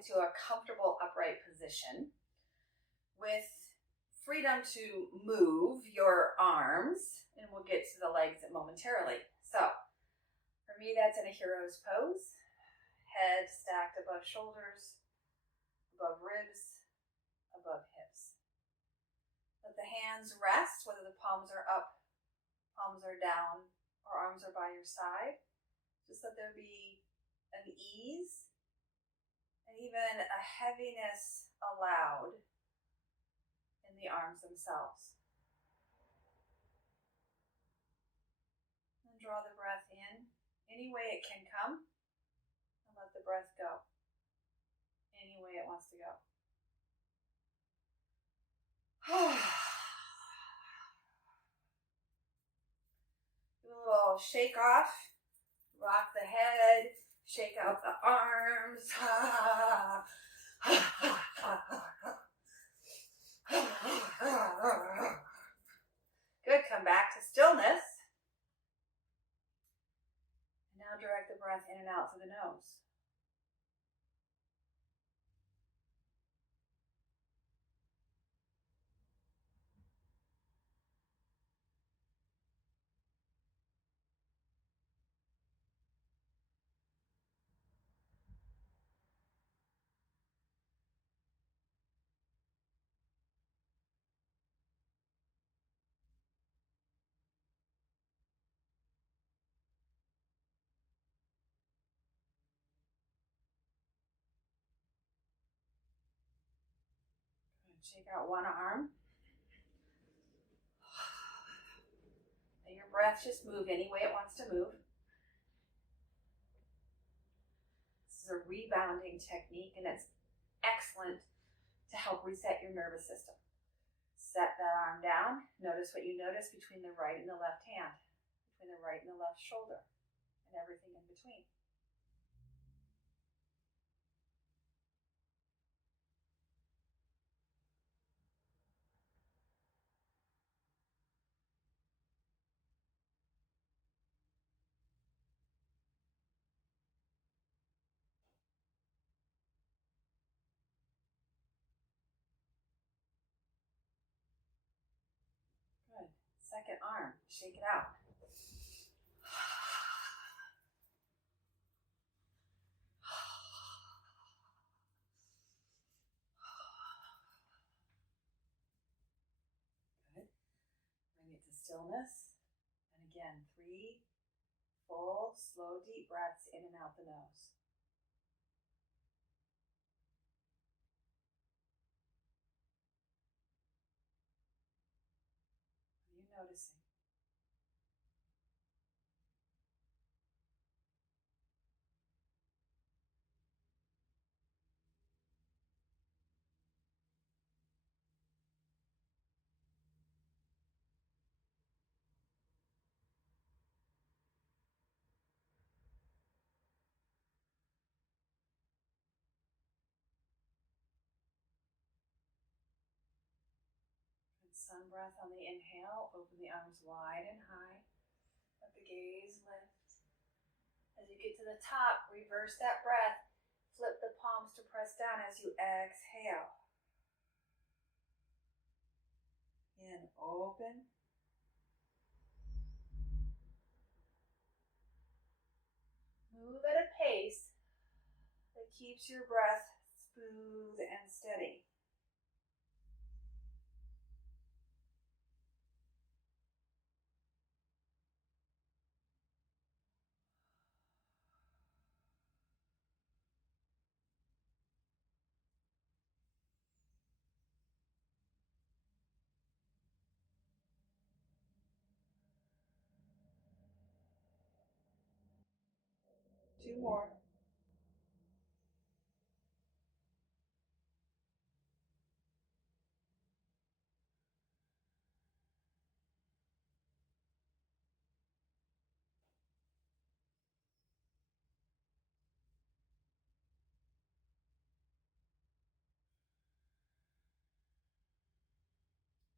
into a comfortable upright position with freedom to move your arms, and we'll get to the legs momentarily. So for me, that's in a hero's pose. Head stacked above shoulders, above ribs, above hips. Let the hands rest, whether the palms are up, palms are down, or arms are by your side. Just let there be an ease and even a heaviness allowed in the arms themselves. And draw the breath in any way it can come, and let the breath go any way it wants to go. Do a little shake off, rock the head, shake out the arms. Good, come back to stillness. And now direct the breath in and out through the nose. Shake out one arm. Let your breath just move any way it wants to move. This is a rebounding technique, and it's excellent to help reset your nervous system. Set that arm down. Notice what you notice between the right and the left hand, between the right and the left shoulder, and everything in between. Good. Second arm, shake it out. Good. Bring it to stillness. And again, 3 full, slow, deep breaths in and out the nose. What are you noticing? Sun breath on the inhale. Open the arms wide and high. Let the gaze lift. As you get to the top, reverse that breath. Flip the palms to press down as you exhale. In, open. Move at a pace that keeps your breath smooth and steady. Two more.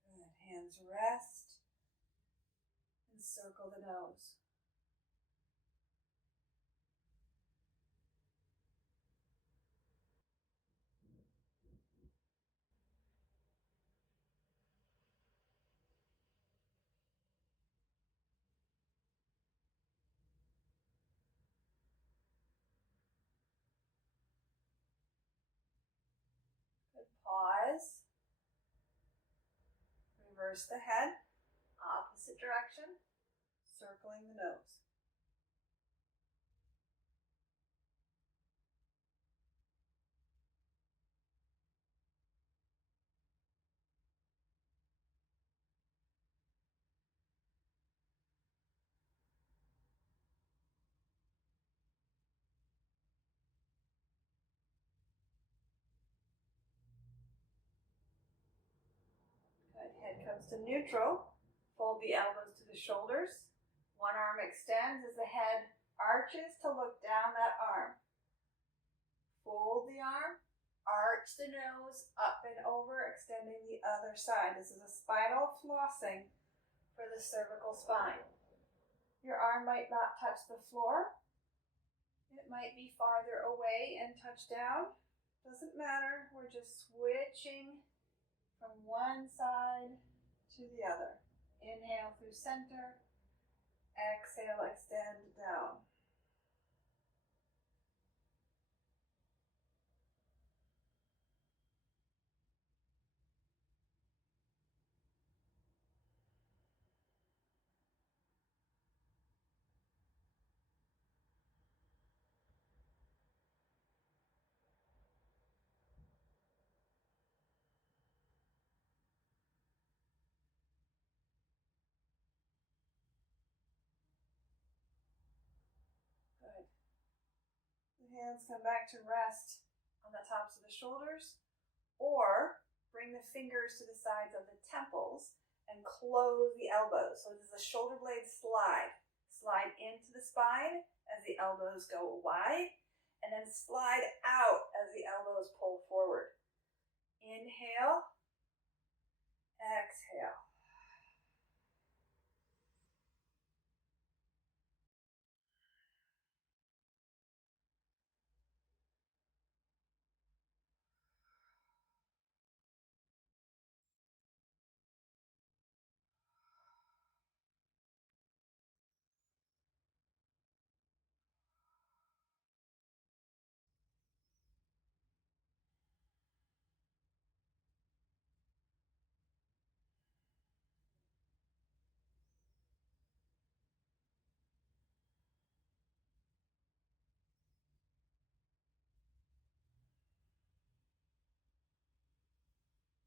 Good. Hands rest and circle the nose. Pause. Reverse the head, opposite direction, circling the nose. Good. Head comes to neutral. Fold the elbows to the shoulders. One arm extends as the head arches to look down that arm. Fold the arm, arch the nose up and over, extending the other side. This is a spinal flossing for the cervical spine. Your arm might not touch the floor. It might be farther away and touch down. Doesn't matter. We're just switching from one side to the other. Inhale through center. Exhale, extend down. Good. The hands come back to rest on the tops of the shoulders, or bring the fingers to the sides of the temples and close the elbows. So this is a shoulder blade slide. Slide into the spine as the elbows go wide, and then slide out as the elbows pull forward. Inhale, exhale.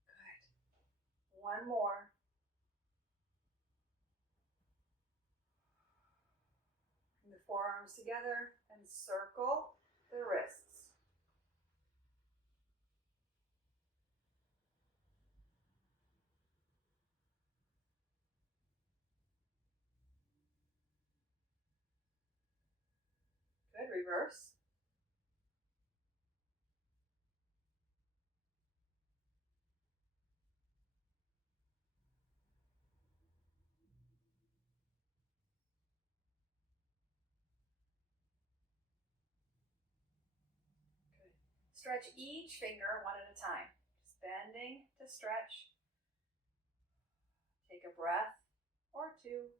Good. One more. Bring the forearms together and circle the wrists. Good. Reverse. Good. Stretch each finger one at a time. Just bending to stretch. Take a breath or two.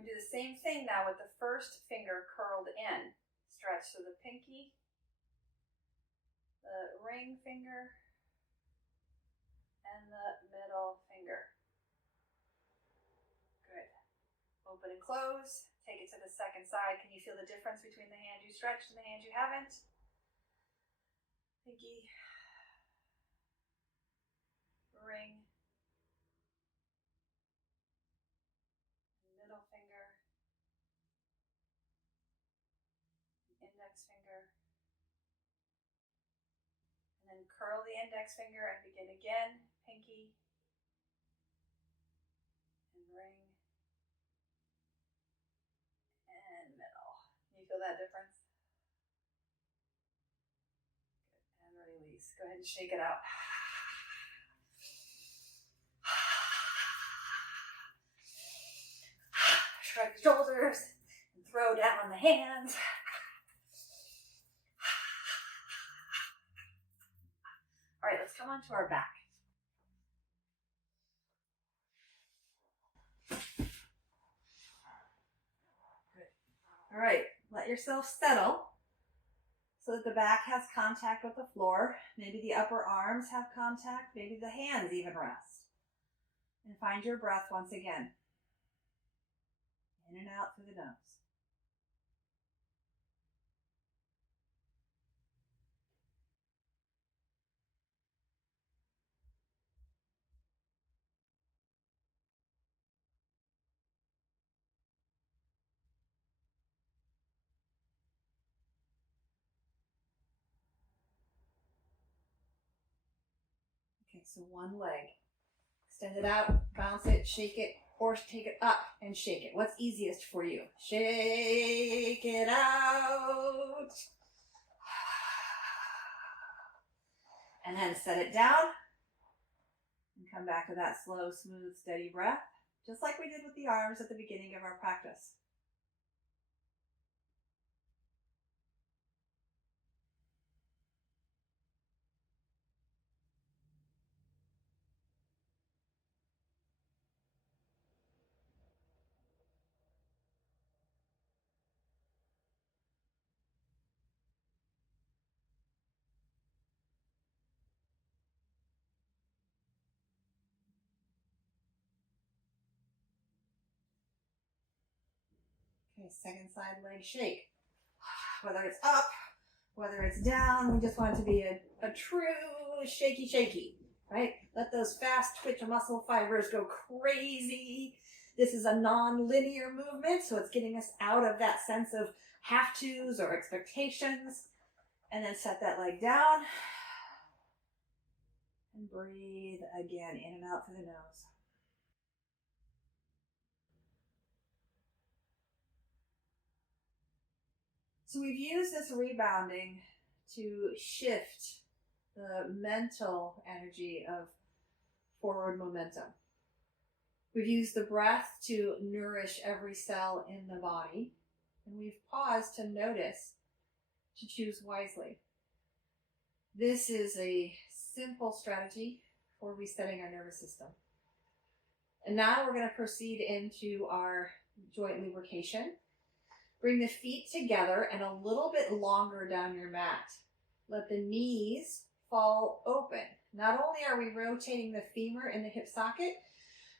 We do the same thing now with the first finger curled in. Stretch to the pinky, the ring finger, and the middle finger. Good. Open and close. Take it to the second side. Can you feel the difference between the hand you stretched and the hand you haven't? Pinky, ring, middle finger, index finger, and then curl the index finger and begin again. Pinky and ring and middle. Can you feel that difference? Good. And release. Go ahead and shake it out. Shrug the shoulders and throw down the hands. All right, let's come onto our back. Good. yourself settle so that the back has contact with the floor. Maybe the upper arms have contact. Maybe the hands even rest. And find your breath once again. In and out through the nose. Okay, so one leg. Extend it out, bounce it, shake it, or take it up and shake it. What's easiest for you? Shake it out. And then set it down. And come back to that slow, smooth, steady breath, just like we did with the arms at the beginning of our practice. Okay, second side leg shake. Whether it's up, whether it's down, we just want it to be a true shaky, right? Let those fast twitch muscle fibers go crazy. This is a non-linear movement, so it's getting us out of that sense of have-tos or expectations. And then set that leg down. And breathe again, in and out through the nose. So we've used this rebounding to shift the mental energy of forward momentum. We've used the breath to nourish every cell in the body, and we've paused to notice, to choose wisely. This is a simple strategy for resetting our nervous system. And now we're going to proceed into our joint lubrication. Bring the feet together and a little bit longer down your mat. Let the knees fall open. Not only are we rotating the femur in the hip socket,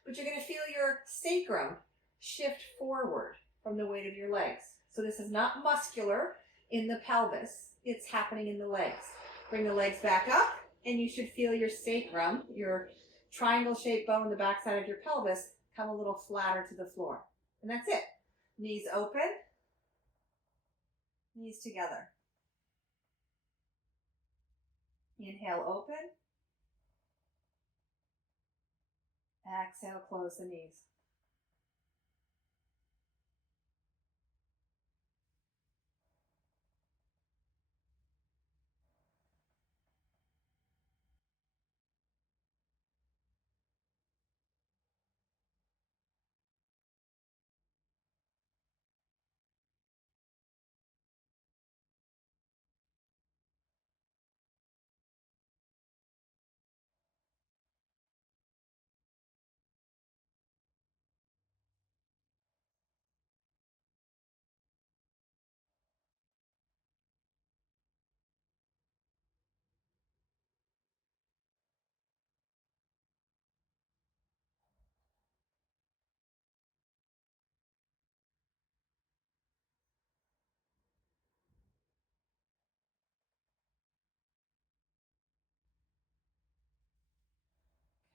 but you're going to feel your sacrum shift forward from the weight of your legs. So this is not muscular in the pelvis. It's happening in the legs. Bring the legs back up, and you should feel your sacrum, your triangle-shaped bone in the backside of your pelvis, come a little flatter to the floor. And that's it. Knees open. Knees together. Inhale, open. Exhale, close the knees.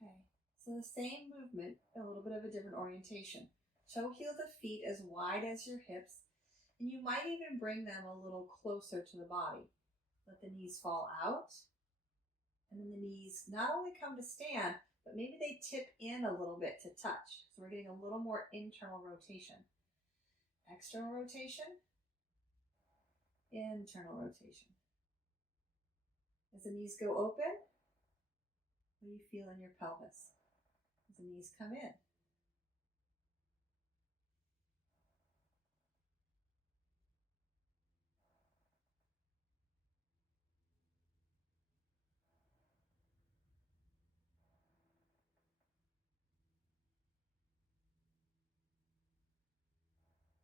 Okay, so the same movement, a little bit of a different orientation. Toe heel the feet as wide as your hips, and you might even bring them a little closer to the body. Let the knees fall out, and then the knees not only come to stand, but maybe they tip in a little bit to touch. So we're getting a little more internal rotation. External rotation, internal rotation. As the knees go open, what do you feel in your pelvis? As the knees come in.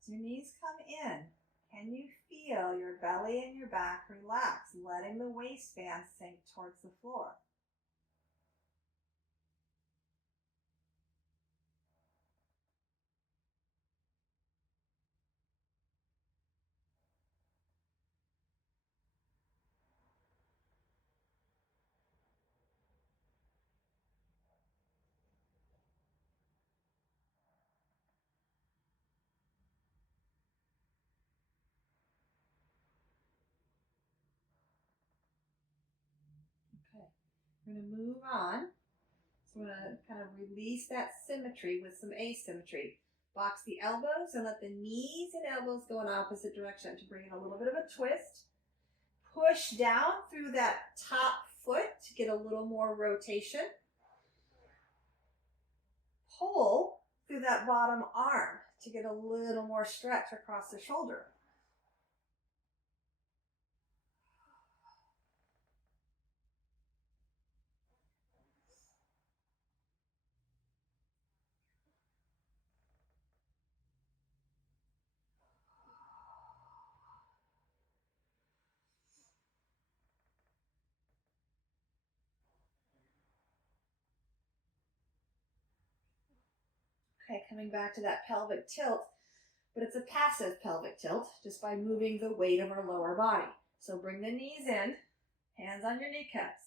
So your knees come in. Can you feel your belly and your back relax, letting the waistband sink towards the floor? Okay, we're going to move on. So we're going to kind of release that symmetry with some asymmetry. Box the elbows and let the knees and elbows go in opposite direction to bring in a little bit of a twist. Push down through that top foot to get a little more rotation. Pull through that bottom arm to get a little more stretch across the shoulder. Okay, coming back to that pelvic tilt, but it's a passive pelvic tilt just by moving the weight of our lower body. So bring the knees in, hands on your kneecaps.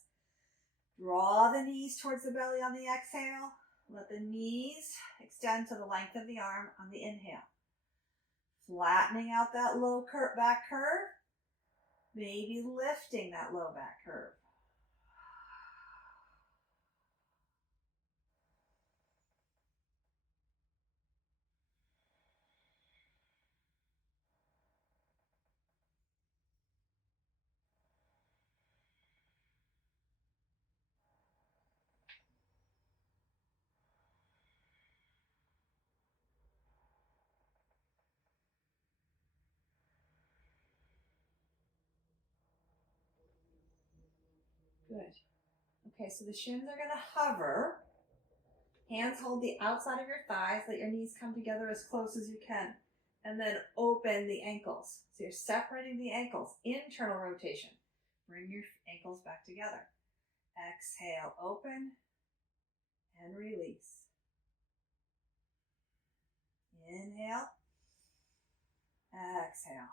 Draw the knees towards the belly on the exhale. Let the knees extend to the length of the arm on the inhale. Flattening out that low back curve, maybe lifting that low back curve. Good. Okay, so the shins are going to hover. Hands hold the outside of your thighs. Let your knees come together as close as you can. And then open the ankles. So you're separating the ankles. Internal rotation. Bring your ankles back together. Exhale, open and release. Inhale. Exhale.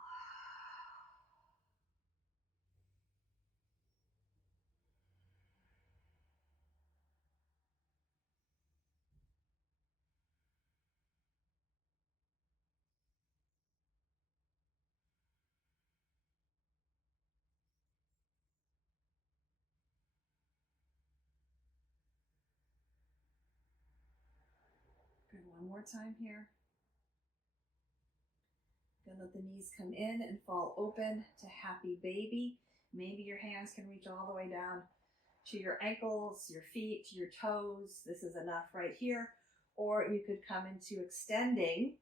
Good. One more time here. Gonna let the knees come in and fall open to happy baby. Maybe your hands can reach all the way down to your ankles, your feet, to your toes. This is enough right here. Or you could come into extending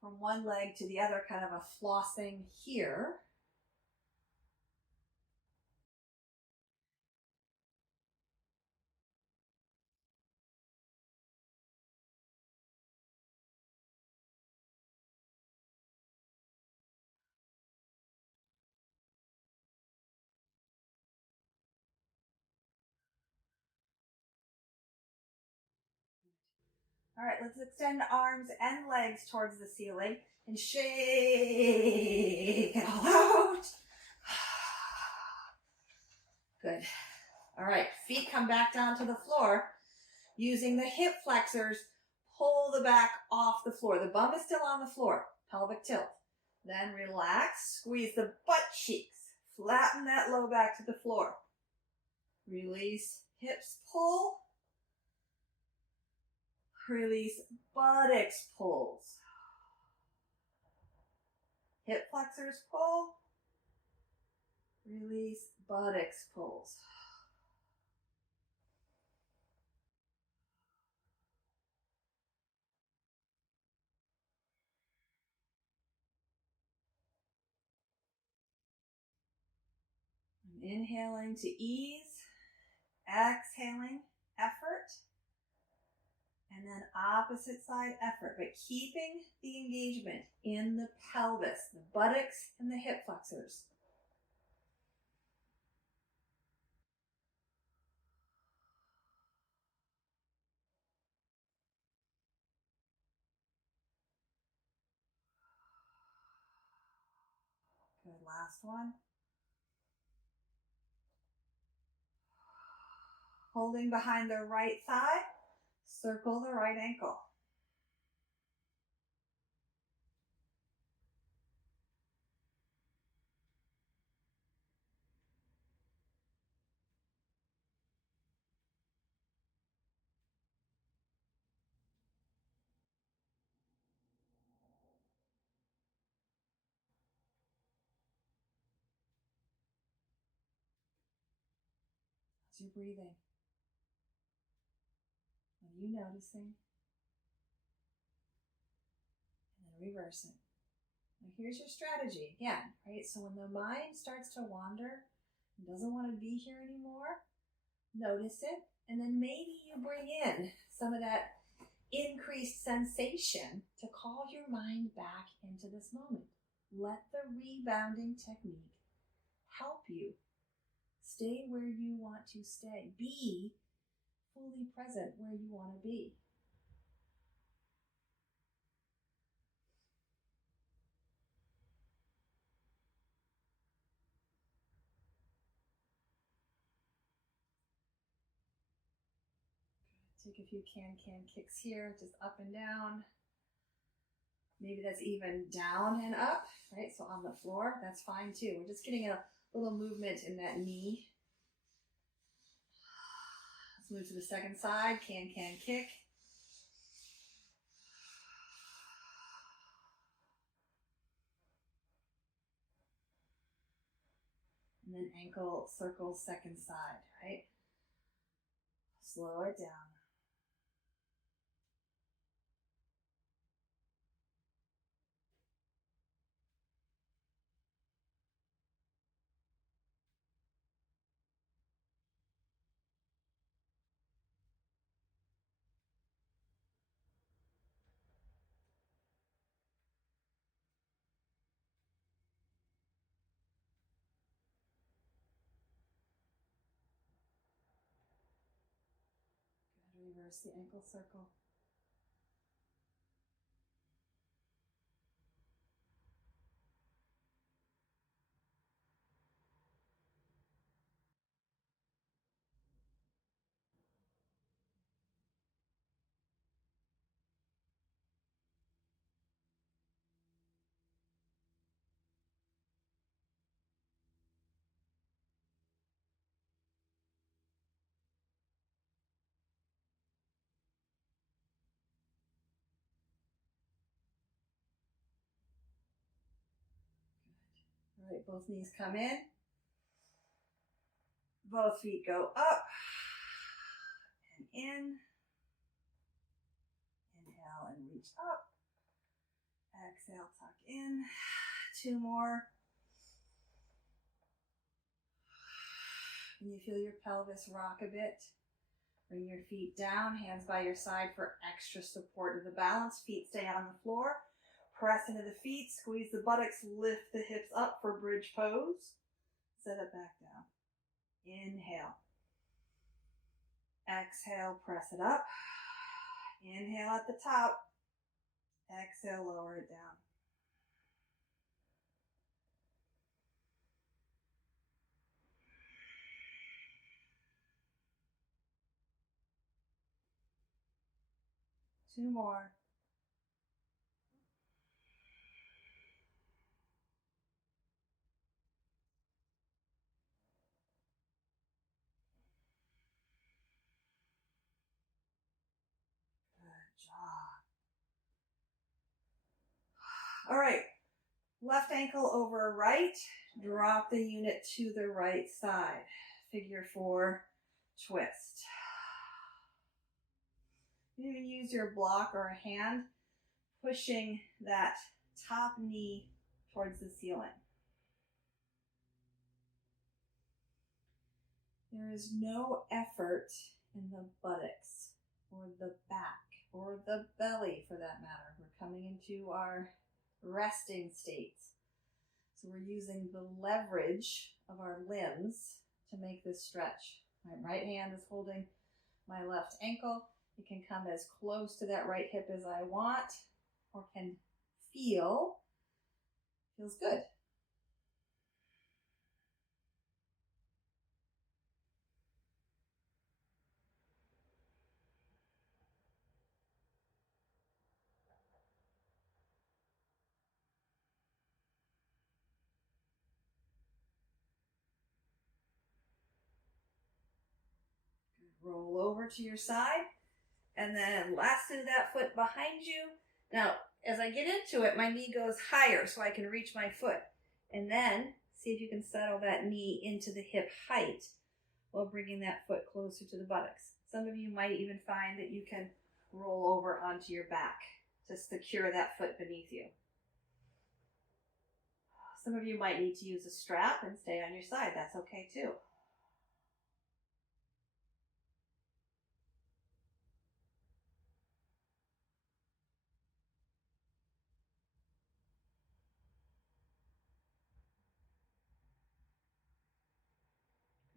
from one leg to the other, kind of a flossing here. All right, let's extend arms and legs towards the ceiling and shake it all out. Good. All right, feet come back down to the floor. Using the hip flexors, pull the back off the floor. The bum is still on the floor, pelvic tilt. Then relax, squeeze the butt cheeks. Flatten that low back to the floor. Release, hips pull. Release, buttocks pulls. Hip flexors pull. Release, buttocks pulls. I'm inhaling to ease. Exhaling, effort. And then opposite side effort, but keeping the engagement in the pelvis, the buttocks and the hip flexors. Good, last one. Holding behind the right thigh, circle the right ankle. As you're breathing, what are you noticing? And then reverse it. Now here's your strategy again, right? So when the mind starts to wander and doesn't want to be here anymore, notice it, and then maybe you bring in some of that increased sensation to call your mind back into this moment. Let the rebounding technique help you stay where you want to stay. Be fully present where you want to be. Take a few can kicks here, just up and down. Maybe that's even down and up, right? So on the floor, that's fine too. We're just getting a little movement in that knee. Let's move to the second side. Can kick. And then ankle circles second side, right? Slow it down. Good. Reverse the ankle circle. All right, both knees come in. Both feet go up and in. Inhale and reach up. Exhale, tuck in. 2 more. And you feel your pelvis rock a bit. Bring your feet down, hands by your side for extra support of the balance. Feet stay on the floor. Press into the feet, squeeze the buttocks, lift the hips up for bridge pose. Set it back down. Inhale. Exhale, press it up. Inhale at the top. Exhale, lower it down. Two more. Good job. All right. Left ankle over right. Drop the unit to the right side. Figure 4 twist. You can use your block or a hand, pushing that top knee towards the ceiling. There is no effort in the buttocks or the back. or the belly for that matter. We're coming into our resting state. So we're using the leverage of our limbs to make this stretch. My right hand is holding my left ankle. It can come as close to that right hip as I want, or can feels good. Roll over to your side, and then lasso that foot behind you. Now, as I get into it, my knee goes higher so I can reach my foot. And then see if you can settle that knee into the hip height while bringing that foot closer to the buttocks. Some of you might even find that you can roll over onto your back to secure that foot beneath you. Some of you might need to use a strap and stay on your side. That's okay too.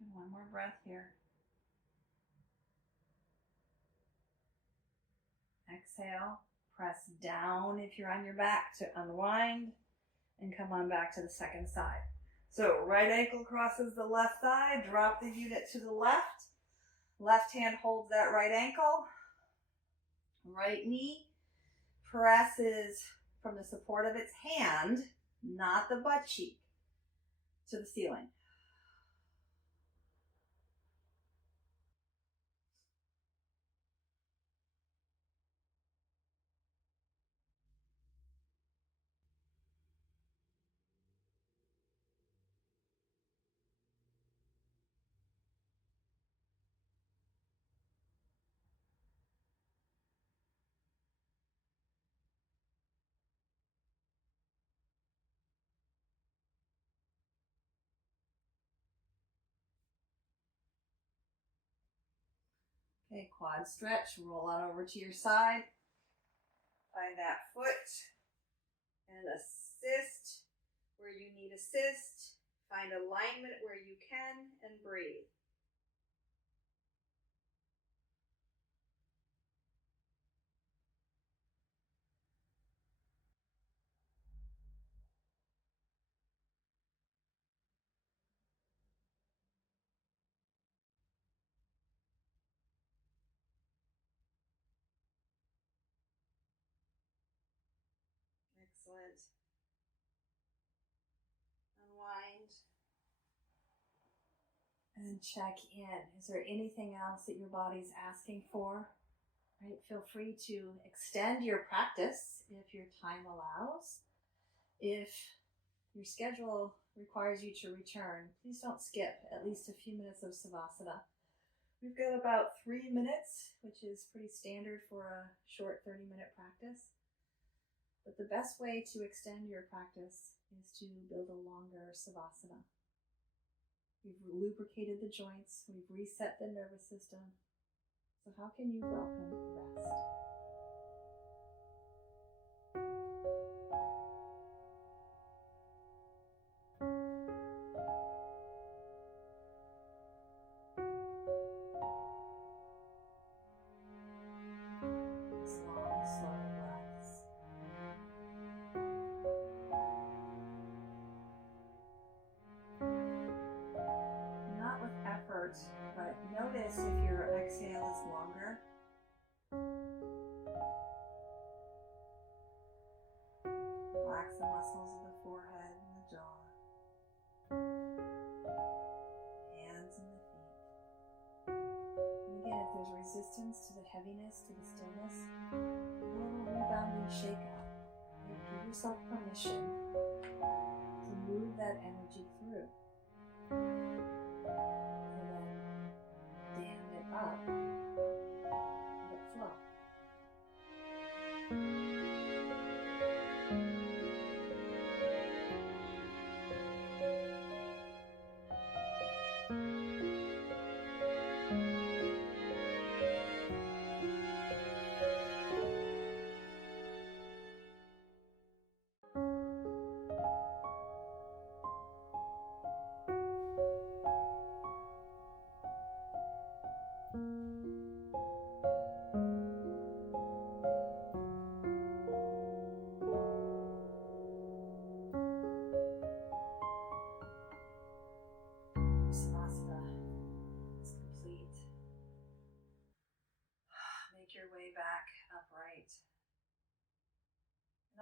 And one more breath here. Exhale, press down if you're on your back to unwind, and come on back to the second side. So right ankle crosses the left thigh, drop the unit to the left. Left hand holds that right ankle. Right knee presses from the support of its hand, not the butt cheek, to the ceiling. Okay, quad stretch, roll on over to your side. Find that foot and assist where you need assist. Find alignment where you can and breathe. Excellent. Unwind. And check in. Is there anything else that your body's asking for? Right? Feel free to extend your practice if your time allows. If your schedule requires you to return, please don't skip at least a few minutes of Savasana. We've got about 3 minutes, which is pretty standard for a short 30-minute practice. But the best way to extend your practice is to build a longer Savasana. We've lubricated the joints, we've reset the nervous system. So how can you welcome rest? Long, slow breaths. Not with effort, but notice if your exhale is longer. Relax the muscles of the forehead and the jaw. Hands and the feet. And again, if there's resistance to the heaviness, to the stillness, a little rebounding shakeout. Give yourself permission to move that energy through. And then dam it up, let it flow.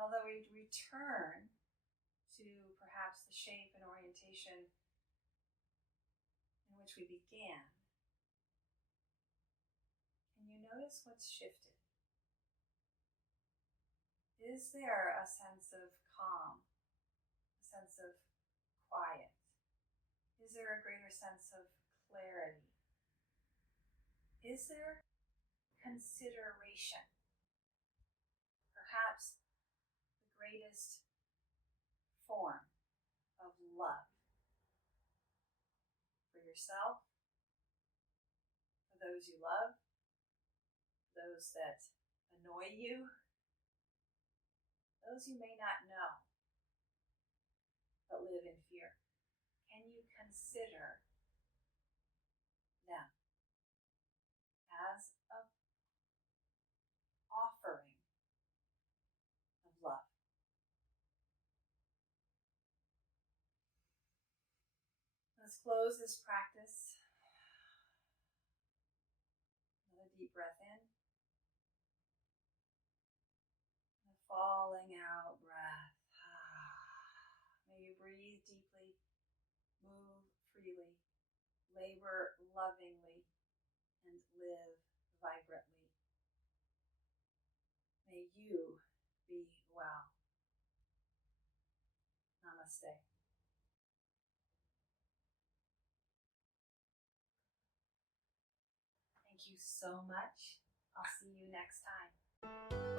although we return to perhaps the shape and orientation in which we began, can you notice what's shifted? Is there a sense of calm, a sense of quiet? Is there a greater sense of clarity? Is there consideration? Perhaps the greatest form of love for yourself, for those you love, those that annoy you, those you may not know but live in fear. Can you consider them as an offering of love? Let's close this practice. Another deep breath in. And a falling out breath. May you breathe deeply, move freely, labor lovingly, and live vibrantly. May you be well. Namaste. Thank you so much. I'll see you next time.